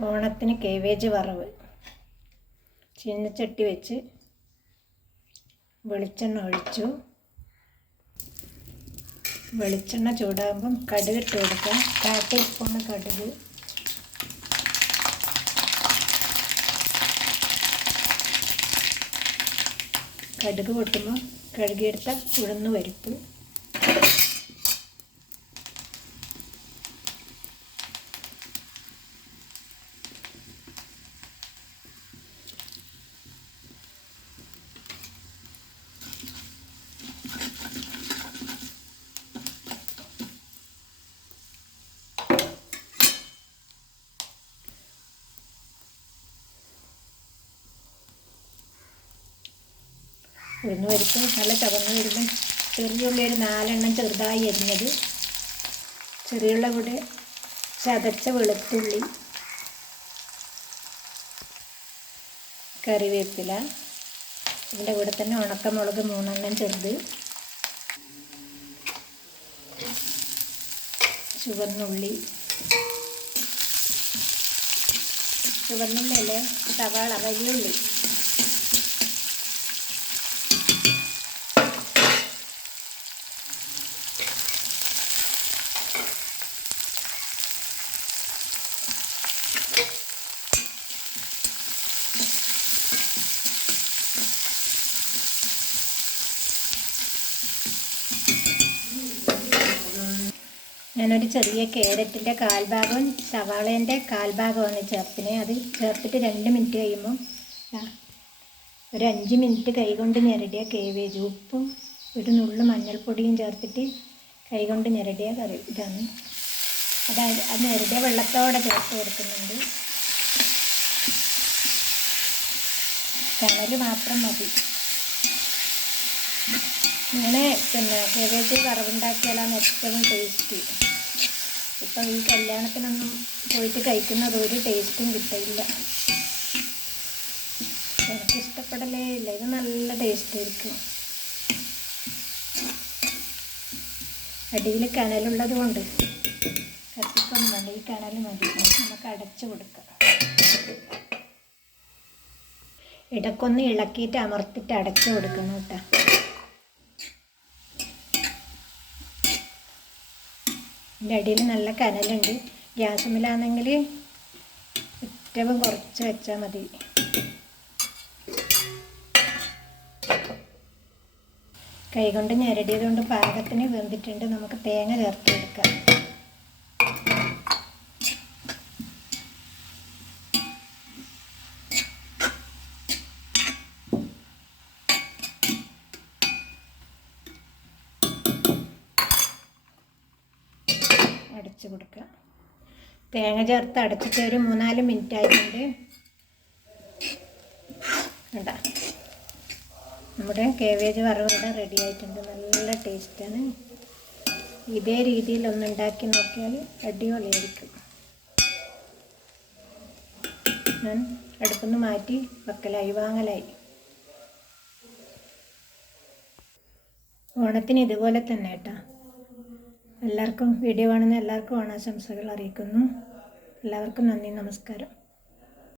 ഓണത്തിന് കേബേജ് വറവ്. ചീനച്ചട്ടി വെച്ച് വെളിച്ചെണ്ണ ഒഴിച്ചു. വെളിച്ചെണ്ണ ചൂടാകുമ്പം കടുക് ഇട്ട് കൊടുക്കാം. 1/4 ടീസ്പൂൺ കടുക്. കടുക് പൊട്ടുമ്പോൾ കഴുകിയെടുത്ത ഉഴുന്ന് പരിപ്പ്, ഉഴുന്ന് പരിപ്പ് നല്ല ചുവന്ന് വരുമ്പം ചെറിയ ഉള്ളി ഒരു 4 എണ്ണം ചെറുതായി അരിഞ്ഞത്, ചെറിയുള്ള കൂടെ ചതച്ച വെളുത്തുള്ളി, കറിവേപ്പില, ഇതിൻ്റെ കൂടെ തന്നെ ഉണക്കമുളക് 3 എണ്ണം ചെറുത്, ചുവന്നുള്ളി അല്ലേ, സവാള, വലിയുള്ളി, ഞാനൊരു ചെറിയ ക്യാരറ്റിൻ്റെ 1/4 ഭാഗവും സവാളേൻ്റെ 1/4 ഭാഗമാണ് ചേർത്തിനെ. അത് ചേർത്തിട്ട് 2 മിനിറ്റ് കഴിയുമ്പം ഒരു 5 മിനിറ്റ് കൈകൊണ്ട് ഞെരടിയ കേബേജ്, ഉപ്പും ഒരു നുള്ളു മഞ്ഞൾപ്പൊടിയും ചേർത്തിട്ട് കൈകൊണ്ട് ഞെരടിയ കറി ഇതാണ്. അതായത് അത് ഞെരടിയ വെള്ളത്തോടെ ചേർത്ത് കൊടുക്കുന്നുണ്ട്. കനൽ മാത്രം മതി. ഇങ്ങനെ കേബേജ് വറവുണ്ടാക്കിയാലാണ് ഏറ്റവും ടേസ്റ്റ്. ഇപ്പം ഈ കല്യാണത്തിനൊന്നും പോയിട്ട് കഴിക്കുന്നത് ഒരു ടേസ്റ്റും കിട്ടില്ല. എനിക്കിഷ്ടപ്പെടലേ ഇല്ല. ഇത് നല്ല ടേസ്റ്റ് ആയിരിക്കും. അടിയിൽ കനലുള്ളത് കൊണ്ട് കത്തിക്കൊന്നും വേണ്ട, ഈ കനൽ മതി. നമുക്ക് അടച്ചു കൊടുക്കാം. ഇടയ്ക്കൊന്ന് ഇളക്കിയിട്ട് അമർത്തിട്ട് അടച്ചു കൊടുക്കണം കേട്ടോ. ഇതിൻ്റെ അടിയിൽ നല്ല കനലുണ്ട്. ഗ്യാസുമിലാണെങ്കിൽ ഏറ്റവും കുറച്ച് വെച്ചാൽ മതി. കൈകൊണ്ട് ഞെരടിയത് കൊണ്ട് പാകത്തിന് വെന്തിട്ടുണ്ട്. നമുക്ക് തേങ്ങ ചേർത്ത് കൊടുക്കാം. അടച്ചു കൊടുക്കുക. തേങ്ങ ചേർത്ത് അടച്ചിട്ട് ഒരു 3-4 മിനിറ്റ് ആയിട്ടുണ്ട്. കേട്ടോ, നമ്മുടെ കേബേജ് വറവ് ഇവിടെ റെഡി ആയിട്ടുണ്ട്. നല്ല ടേസ്റ്റാണ്. ഇതേ രീതിയിൽ ഒന്ന് ഉണ്ടാക്കി നോക്കിയാൽ അടിപൊളിയായിരിക്കും. ഞാൻ അടുപ്പൊന്ന് മാറ്റി വെക്കലായി, വാങ്ങലായി. ഓണത്തിന് ഇതുപോലെ തന്നെ കേട്ടോ. എല്ലാവർക്കും വീഡിയോ കാണുന്ന എല്ലാവർക്കും ഓണാശംസകൾ അറിയിക്കുന്നു. എല്ലാവർക്കും നന്ദി, നമസ്കാരം.